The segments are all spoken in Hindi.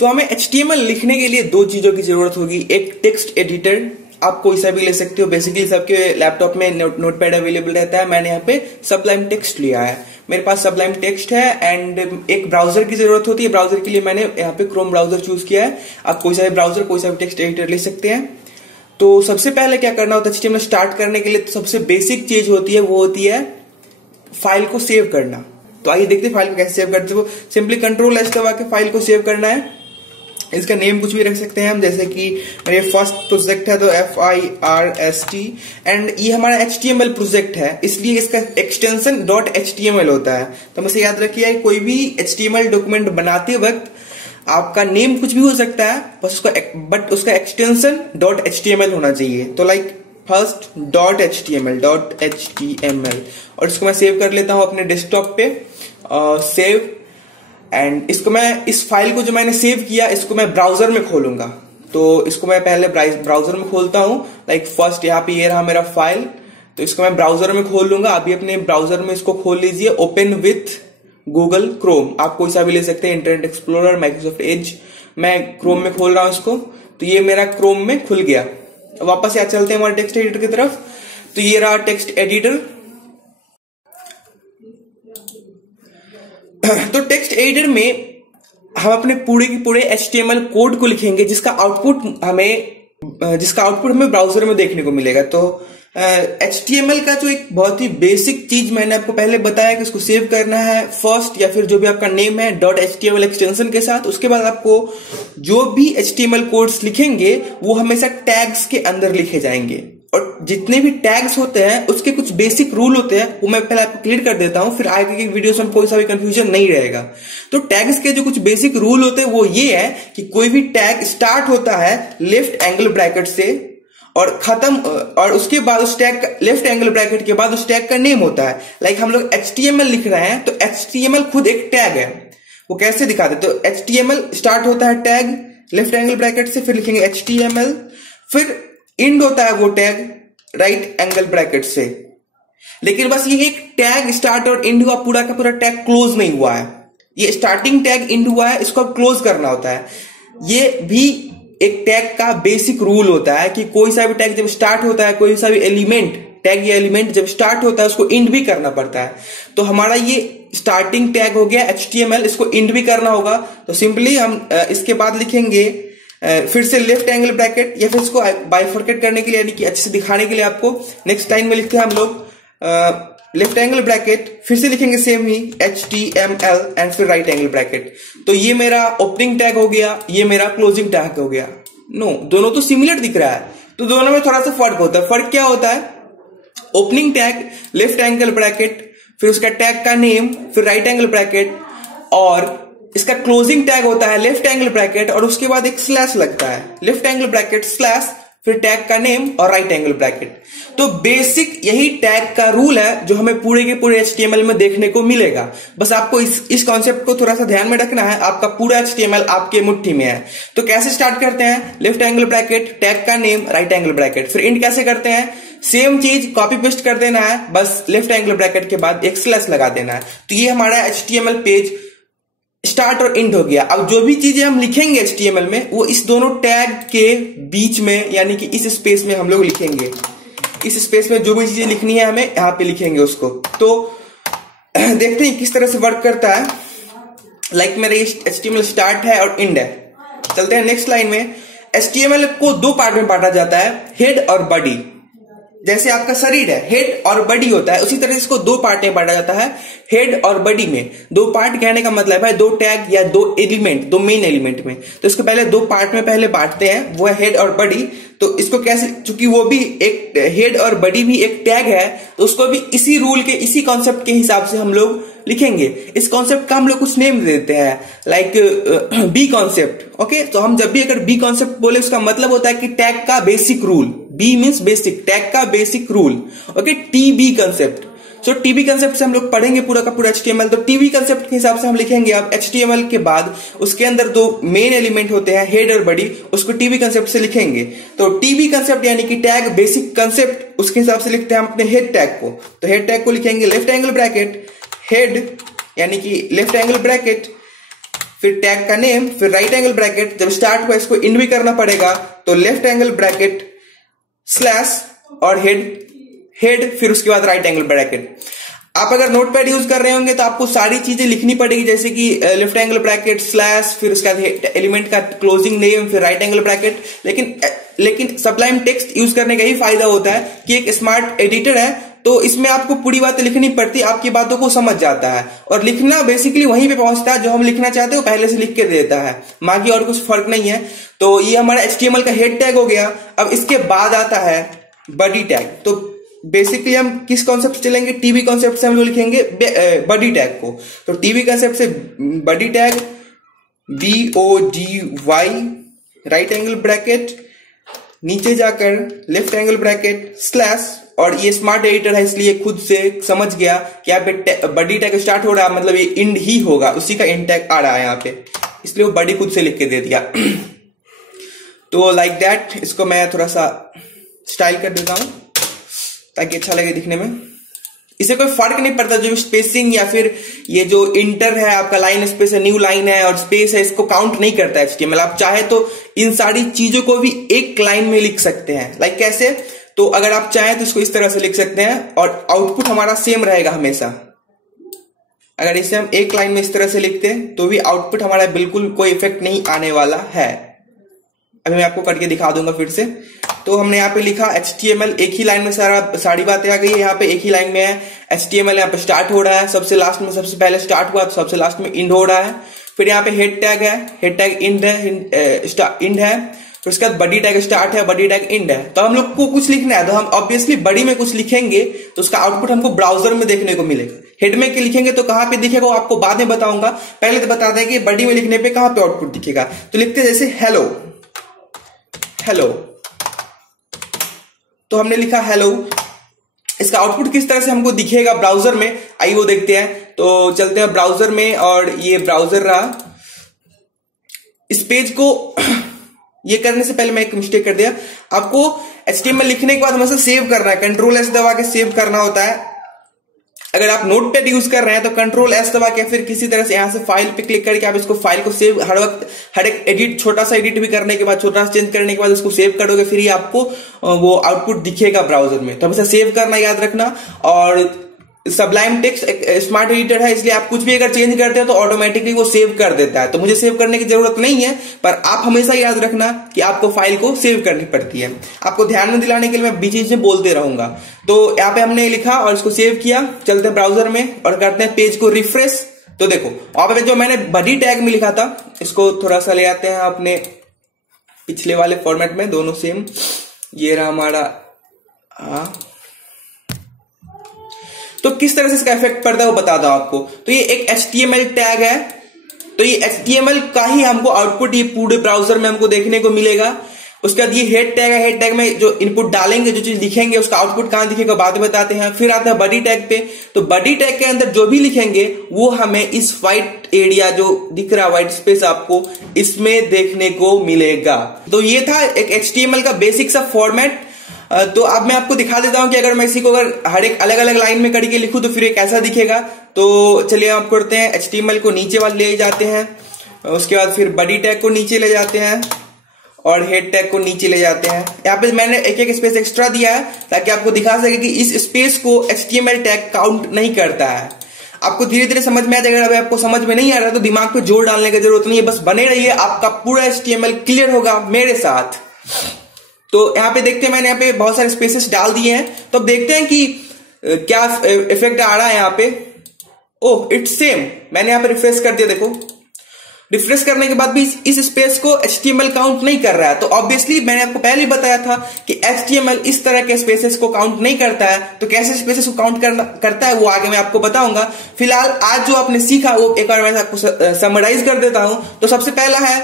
तो हमें HTML लिखने के लिए दो चीजों की जरूरत होगी। एक टेक्स्ट एडिटर, आप कोई सा भी ले सकते हो, बेसिकली सबके लैपटॉप में नोटपैड अवेलेबल रहता है। मैंने यहाँ पे सबलाइम टेक्स्ट लिया है, मेरे पास सबलाइम टेक्स्ट है। एंड एक ब्राउजर की जरूरत होती है, ब्राउजर के लिए मैंने यहाँ पे क्रोम ब्राउजर चूज किया है। आप कोई सा भी ब्राउजर, कोई सा भी टेक्स्ट एडिटर ले सकते हैं। तो सबसे पहले क्या करना होता है HTML स्टार्ट करने के लिए, तो सबसे बेसिक चीज होती है वो होती है फाइल को सेव करना। तो आइए देखते हैं फाइल को कैसे सेव करते हो। सिंपली Ctrl+S दबा के फाइल को सेव करना है। इसका नेम कुछ भी रख सकते हैं हम, जैसे कि मेरे फर्स्ट प्रोजेक्ट है तो FIRST। एंड ये हमारा HTML प्रोजेक्ट है, इसलिए इसका एक्सटेंशन .html होता है। तो हमें याद रखिए, कोई भी HTML डॉक्यूमेंट बनाते वक्त आपका नेम कुछ भी हो सकता है, बस उसका एक्सटेंशन .html होना चाहिए। तो लाइक फर्स्ट .html और इसको मैं सेव कर लेता हूं अपने डेस्कटॉप पे। सेव। एंड इसको मैं, इस फाइल को जो मैंने सेव किया, इसको मैं ब्राउजर में खोलूंगा। तो इसको मैं पहले ब्राउजर में खोलता हूं। लाइक फर्स्ट यहाँ पे ये रहा मेरा फाइल, तो इसको मैं ब्राउजर में खोल लूंगा। अभी अपने ब्राउजर में इसको खोल लीजिए। ओपन विथ गूगल क्रोम, आप कोई सा भी ले सकते हैं, इंटरनेट एक्सप्लोरर, माइक्रोसॉफ्ट एज। मैं क्रोम में खोल रहा हूं इसको, तो ये मेरा क्रोम में खुल गया। वापस यहाँ चलते हैं हमारे टेक्स्ट एडिटर की तरफ। तो ये रहा टेक्स्ट एडिटर। तो टेक्स्ट एडिटर में हम अपने पूरे के पूरे HTML कोड को लिखेंगे, जिसका आउटपुट हमें ब्राउजर में देखने को मिलेगा। तो HTML का जो एक बहुत ही बेसिक चीज मैंने आपको पहले बताया कि उसको सेव करना है फर्स्ट, या फिर जो भी आपका नेम है .html एक्सटेंशन के साथ। उसके बाद आपको जो भी HTML कोड्स लिखेंगे वो हमेशा टैग्स के अंदर लिखे जाएंगे। और जितने भी टैग्स होते हैं उसके कुछ बेसिक रूल होते हैं, वो मैं पहले आपको क्लियर कर देता हूं, फिर आगे की वीडियोस में कोई सा भी कंफ्यूजन नहीं रहेगा। तो टैग्स के जो कुछ बेसिक रूल होते हैं वो ये है कि कोई भी टैग स्टार्ट होता है लेफ्ट एंगल ब्रैकेट से और खत्म, और उसके बाद उस टैग का लेफ्ट एंगल ब्रैकेट के बाद उस टैग का नेम होता है। लाइक हम लोग HTML लिख रहे हैं, तो HTML खुद एक टैग है। वो कैसे दिखाते, तो HTML स्टार्ट होता है टैग लेफ्ट एंगल ब्रैकेट से, फिर लिखेंगे HTML, फिर इंड होता है वो टैग राइट एंगल ब्रैकेट से। लेकिन बस ये एक टैग स्टार्ट और इंड हुआ, पूरा का पूरा टैग क्लोज नहीं हुआ है। ये स्टार्टिंग टैग इंड हुआ है, इसको अब क्लोज करना होता है। ये भी एक टैग का बेसिक रूल होता है कि कोई सा भी टैग जब स्टार्ट होता है, कोई सा भी एलिमेंट, टैग या एलिमेंट जब स्टार्ट होता है उसको इंड भी करना पड़ता है। तो हमारा ये स्टार्टिंग टैग हो गया HTML, इसको इंड भी करना होगा। तो सिंपली हम इसके बाद लिखेंगे फिर से लेफ्ट एंगल ब्रैकेट, या फिर इसको बाइफरकेट करने के लिए, यानी कि अच्छे से दिखाने के लिए आपको नेक्स्ट लाइन में लिखते हैं हम लोग लेफ्ट एंगल ब्रैकेट, फिर से लिखेंगे सेम ही HTML एंड फिर राइट एंगल ब्रैकेट। तो ये मेरा ओपनिंग टैग हो गया, ये मेरा क्लोजिंग टैग हो गया। नो, दोनों तो सिमिलर दिख रहा है, तो दोनों में थोड़ा सा फर्क होता है। फर्क क्या होता है, opening tag left angle bracket, फिर उसका टैग का नेम, फिर राइट एंगल ब्रैकेट, और इसका क्लोजिंग टैग होता है लेफ्ट एंगल ब्रैकेट और उसके बाद एक स्लैश लगता है, लेफ्ट एंगल ब्रैकेट स्लैश, फिर टैग का नेम और राइट एंगल ब्रैकेट। तो बेसिक यही टैग का रूल है जो हमें पूरे के पूरे HTML में देखने को मिलेगा। बस आपको इस कॉन्सेप्ट को थोड़ा सा ध्यान में रखना है। आपका पूरा HTML आपके मुट्ठी में है। तो कैसे स्टार्ट करते हैं, लेफ्ट एंगल ब्रैकेट, टैग का नेम, राइट एंगल ब्रैकेट। फिर इंड कैसे करते हैं, सेम चीज कॉपी पेस्ट कर देना है, बस लेफ्ट एंगल ब्रैकेट के बाद एक स्लैश लगा देना है। तो ये हमारा HTML पेज स्टार्ट और एंड हो गया। अब जो भी चीजें हम लिखेंगे HTML में वो इस दोनों टैग के बीच में, यानी कि इस स्पेस में हम लोग लिखेंगे। इस स्पेस में जो भी चीजें लिखनी है हमें यहां पे लिखेंगे उसको। तो देखते हैं किस तरह से वर्क करता है। लाइक मेरा HTML स्टार्ट है और एंड है। चलते हैं नेक्स्ट लाइन में। HTML को दो पार्ट में बांटा जाता है, हेड और बॉडी। जैसे आपका शरीर है, हेड और बॉडी होता है, उसी तरह इसको दो पार्ट में बांटा जाता है, हेड और बॉडी में। दो पार्ट कहने का मतलब है दो टैग या दो एलिमेंट, दो मेन एलिमेंट में। तो इसको पहले दो पार्ट में पहले बांटते हैं, वो है हेड और बॉडी। तो इसको कैसे, चूंकि वो भी एक हेड और बॉडी भी एक टैग है, तो उसको भी इसी रूल के, इसी कॉन्सेप्ट के हिसाब से हम लोग लिखेंगे। इस कॉन्सेप्ट का हम लोग कुछ नेम देते हैं, लाइक बी कॉन्सेप्ट। ओके, तो हम जब भी अगर बी कॉन्सेप्ट बोले उसका मतलब होता है कि टैग का basic rule. B means basic, tag का basic rule. Okay, TB concept. So TB concept से हम लोग पढ़ेंगे पूरा का पूरा HTML। तो टीबी कंसेप्ट के हिसाब से हम लिखेंगे अब HTML के बाद उसके अंदर दो मेन एलिमेंट होते हैं, हेड और बॉडी, उसको टीबी कंसेप्ट से लिखेंगे। तो टीबी कंसेप्ट यानी कि टैग बेसिक कंसेप्ट, उसके हिसाब से लिखते हैं हम अपने हेड टैग को। तो हेड टैग को लिखेंगे लेफ्ट एंगल ब्रैकेट, हेड यानी कि लेफ्ट एंगल ब्रैकेट, फिर टैग का नेम, फिर राइट एंगल ब्रैकेट, जब स्टार्ट हुआ इसको इंड भी करना पड़ेगा तो लेफ्ट एंगल ब्रैकेट स्लैश और हेड, फिर उसके बाद राइट एंगल ब्रैकेट। आप अगर नोटपैड यूज कर रहे होंगे तो आपको सारी चीजें लिखनी पड़ेगी, जैसे कि लेफ्ट एंगल ब्रैकेट स्लैश, फिर उसके बाद एलिमेंट का क्लोजिंग नेम, फिर राइट एंगल ब्रैकेट। लेकिन सबलाइम टेक्स्ट यूज करने का ही फायदा होता है कि एक स्मार्ट एडिटर है तो इसमें आपको पूरी बातें लिखनी पड़ती, आपकी बातों को समझ जाता है और लिखना बेसिकली वहीं पे पहुंचता है जो हम लिखना चाहते हैं वो पहले से लिख के देता है, बाकी और कुछ फर्क नहीं है। तो ये हमारा HTML का हेड टैग हो गया। अब इसके बाद आता है बॉडी टैग। तो बेसिकली हम किस कॉन्सेप्ट से चलेंगे, टीबी कॉन्सेप्ट से हम लोग लिखेंगे बॉडी टैग को। तो टीबी कॉन्सेप्ट से body tag BODY right angle bracket, नीचे जाकर लेफ्ट एंगल ब्रैकेट स्लैश, और ये स्मार्ट एडिटर है इसलिए खुद से समझ गया कि यहाँ पे बॉडी टैग स्टार्ट हो रहा है, मतलब ये इंड ही होगा, उसी का इंड टैग आ रहा है यहाँ पे, इसलिए वो बॉडी खुद से लिख के दे दिया। तो लाइक दैट, इसको मैं थोड़ा सा स्टाइल कर देता हूं ताकि अच्छा लगे दिखने में। इसे कोई फर्क नहीं पड़ता जो स्पेसिंग या फिर ये जो इंटर है आपका, लाइन स्पेस है, न्यू लाइन है और स्पेस है, इसको काउंट नहीं करता है HTML। आप चाहे तो इन सारी चीजों को भी एक लाइन में लिख सकते हैं। लाइक कैसे, तो अगर आप चाहें तो इसको इस तरह से लिख सकते हैं और आउटपुट हमारा सेम रहेगा हमेशा। अगर इसे हम एक लाइन में इस तरह से लिखते हैं तो भी आउटपुट हमारा बिल्कुल कोई इफेक्ट नहीं आने वाला है। अभी मैं आपको करके दिखा दूंगा फिर से। तो हमने यहाँ पे लिखा HTML, एक ही लाइन में सारी बातें आ गई है। यहाँ पे एक ही लाइन में है HTML, यहाँ पे स्टार्ट हो रहा है, सबसे लास्ट में सबसे पहले स्टार्ट हुआ तो सबसे लास्ट में इंड हो रहा है। फिर यहाँ पे हेड टैग है, हेड टैग इंड है, फिर उसके बाद बॉडी टैग स्टार्ट है, बॉडी टैग इंड है। तो हम लोग को कुछ लिखना है तो हम ऑब्वियसली बॉडी में कुछ लिखेंगे तो उसका आउटपुट हमको ब्राउजर में देखने को मिलेगा। हेड में लिखेंगे तो कहां पे दिखेगा वो आपको बाद में बताऊंगा, पहले तो बता दें कि बॉडी में लिखने पे कहां पे आउटपुट दिखेगा। तो लिखते हैं जैसे हेलो, तो हमने लिखा हेलो। इसका आउटपुट किस तरह से हमको दिखेगा ब्राउजर में, आइए वो देखते हैं। तो चलते हैं ब्राउजर में, और ये ब्राउजर रहा। इस पेज को ये करने से पहले मैं एक मिस्टेक कर दिया, आपको HTML लिखने के बाद हमेशा सेव करना है, Ctrl+S दबा के सेव करना होता है। अगर आप नोटपैड यूज कर रहे हैं तो Ctrl+S दबा के फिर किसी तरह से यहां से फाइल पे क्लिक करके आप इसको फाइल को सेव, हर वक्त हर एक एडिट, छोटा सा एडिट भी करने के बाद, छोटा सा चेंज करने के बाद उसको सेव करोगे, फिर ही आपको वो आउटपुट दिखेगा ब्राउजर में। तो हमेशा सेव करना याद रखना। और सबलाइम टेक्स्ट एक स्मार्ट एडिटर है इसलिए आप कुछ भी अगर चेंज करते हैं तो ऑटोमेटिकली वो सेव कर देता है। तो मुझे सेव करने की जरूरत नहीं है, पर आप हमेशा याद रखना कि आपको फाइल को सेव करनी पड़ती है। आपको ध्यान में दिलाने के लिए मैं बीच बीच में बोलते रहूंगा। तो यहाँ पे हमने लिखा और इसको सेव किया। चलते हैं ब्राउजर में और करते हैं पेज को रिफ्रेश। तो देखो वहां पे जो मैंने बॉडी टैग में लिखा था, इसको थोड़ा सा ले आते हैं अपने पिछले वाले फॉर्मेट में, दोनों सेम। ये रहा हमारा, तो किस तरह से इसका इफेक्ट पड़ता है वो बताता हूं आपको। तो ये एक HTML टैग है, तो ये HTML का ही हमको आउटपुट ये पूरे ब्राउजर में हमको देखने को मिलेगा। उसके बाद ये हेड टैग है, हेड टैग में जो इनपुट डालेंगे, जो चीज लिखेंगे, उसका आउटपुट कहां दिखेगा बाद में बताते हैं। फिर आता है बॉडी टैग पे, तो बॉडी टैग के अंदर जो भी लिखेंगे वो हमें इस व्हाइट एरिया जो दिख रहा है, व्हाइट स्पेस, आपको इसमें देखने को मिलेगा। तो ये था एक HTML का बेसिक सा फॉर्मेट। तो अब मैं आपको दिखा देता हूं कि अगर मैं इसी को अगर हर एक अलग अलग लाइन में करके लिखूं तो फिर ये कैसा दिखेगा। तो चलिए आप करते हैं, HTML को नीचे वाले ले जाते हैं, उसके बाद फिर बॉडी टैग को नीचे ले जाते हैं और हेड टैग को नीचे ले जाते हैं। यहाँ पे मैंने एक एक स्पेस एक्स्ट्रा दिया है ताकि आपको दिखा सके कि इस स्पेस को HTML टैग काउंट नहीं करता है। आपको धीरे धीरे समझ में आ जाएगा। अगर आपको समझ में नहीं आ रहा तो दिमाग पे जोर डालने की जरूरत नहीं है, बस बने रहिए, आपका पूरा HTML क्लियर होगा मेरे साथ। तो यहाँ पे देखते हैं मैंने यहाँ पे बहुत सारे स्पेसेस डाल दिए हैं। तो अब देखते हैं कि क्या इफेक्ट आ रहा है यहाँ पे। ओह, इट्स सेम। मैंने यहाँ पे रिफ्रेश कर दिया, देखो रिफ्रेश करने के बाद भी इस स्पेस को HTML काउंट नहीं कर रहा है। तो ऑब्वियसली मैंने आपको पहले ही बताया था कि HTML इस तरह के स्पेसेस को काउंट नहीं करता है। तो कैसे स्पेसेस को काउंट करता है वो आगे मैं आपको बताऊंगा। फिलहाल आज जो आपने सीखा वो एक बार मैं आपको समराइज कर देता हूं। तो सबसे पहला है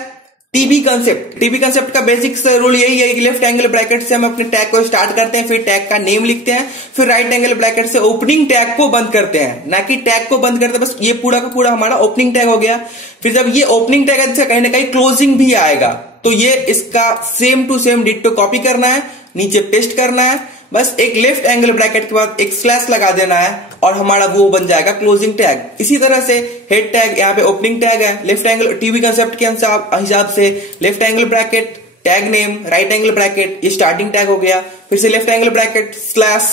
टीबी कंसेप्ट। टीबी कंसेप्ट का बेसिक रूल यही है कि लेफ्ट एंगल ब्रैकेट से हम अपने टैग को स्टार्ट करते हैं, फिर टैग का नेम लिखते हैं, फिर राइट एंगल ब्रैकेट से ओपनिंग टैग को बंद करते हैं, ना कि टैग को बंद करते हैं। बस ये पूरा का पूरा हमारा ओपनिंग टैग हो गया। फिर जब ये ओपनिंग टैग है कहीं ना कहीं क्लोजिंग भी आएगा, तो ये इसका same to same ditto copy करना है, नीचे पेस्ट करना है बस एक लेफ्ट एंगल ब्रैकेट के बाद एक स्लैश लगा देना है और हमारा वो बन जाएगा क्लोजिंग टैग। इसी तरह से हेड टैग, यहाँ पे ओपनिंग टैग है, लेफ्ट एंगल टीवी कंसेप्ट के हिसाब से left angle bracket, tag name, right angle bracket, ये स्टार्टिंग टैग हो गया। फिर से left angle bracket slash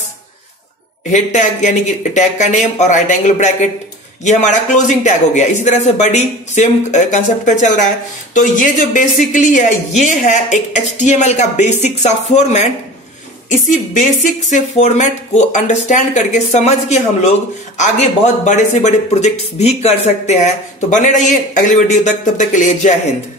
head tag यानी कि टैग का नेम और राइट एंगल ब्रैकेट, ये हमारा क्लोजिंग टैग हो गया। इसी तरह से बॉडी सेम कंसेप्ट पे चल रहा है। तो ये जो बेसिकली है, ये है एक HTML का बेसिक सा फॉर्मेट। इसी बेसिक से फॉर्मेट को अंडरस्टैंड करके समझ के हम लोग आगे बहुत बड़े से बड़े प्रोजेक्ट्स भी कर सकते हैं। तो बने रहिए अगली वीडियो तक, तब तक के लिए जय हिंद।